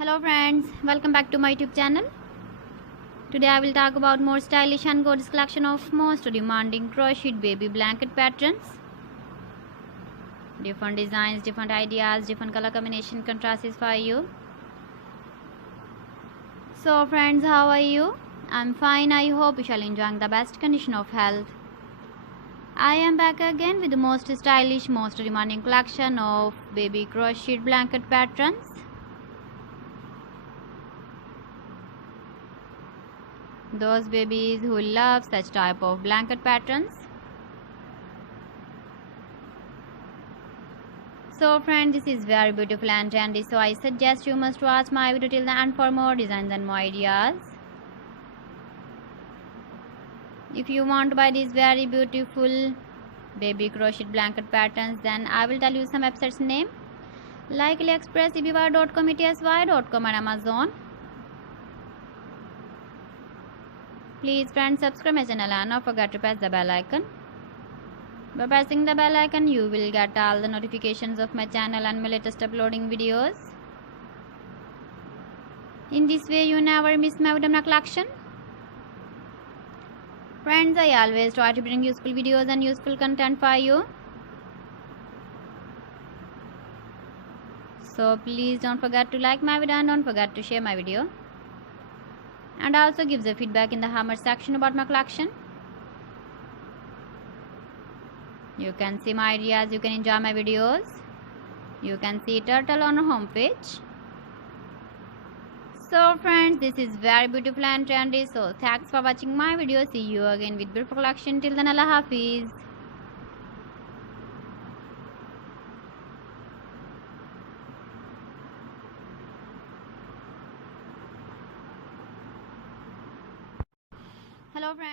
Hello friends, welcome back to my YouTube channel. Today I will talk about more stylish and gorgeous collection of most demanding crocheted baby blanket patterns. Different designs, different ideas, different color combination contrasts for you. So friends, how are you? I'm fine. I hope you shall enjoy the best condition of health. I am back again with the most stylish, most demanding collection of baby crocheted blanket patterns. Those babies who love such type of blanket patterns. So friends, this is very beautiful and trendy, so I suggest you must watch my video till the end for more designs and more ideas. If you want to buy these very beautiful baby crocheted blanket patterns, then I will tell you some websites name like AliExpress, eBay.com, ETSY.com and Amazon. Please friends, subscribe my channel and don't forget to press the bell icon. By pressing the bell icon, you will get all the notifications of my channel and my latest uploading videos. In this way, you never miss my video collection. Friends, I always try to bring useful videos and useful content for you. So please don't forget to like my video and don't forget to share my video. And also give the feedback in the comment section about my collection. You can see my ideas, you can enjoy my videos. You can see turtle on our home page. So friends, this is very beautiful and trendy. So thanks for watching my video. See you again with beautiful collection. Till then, Allah Hafiz. Hello friends.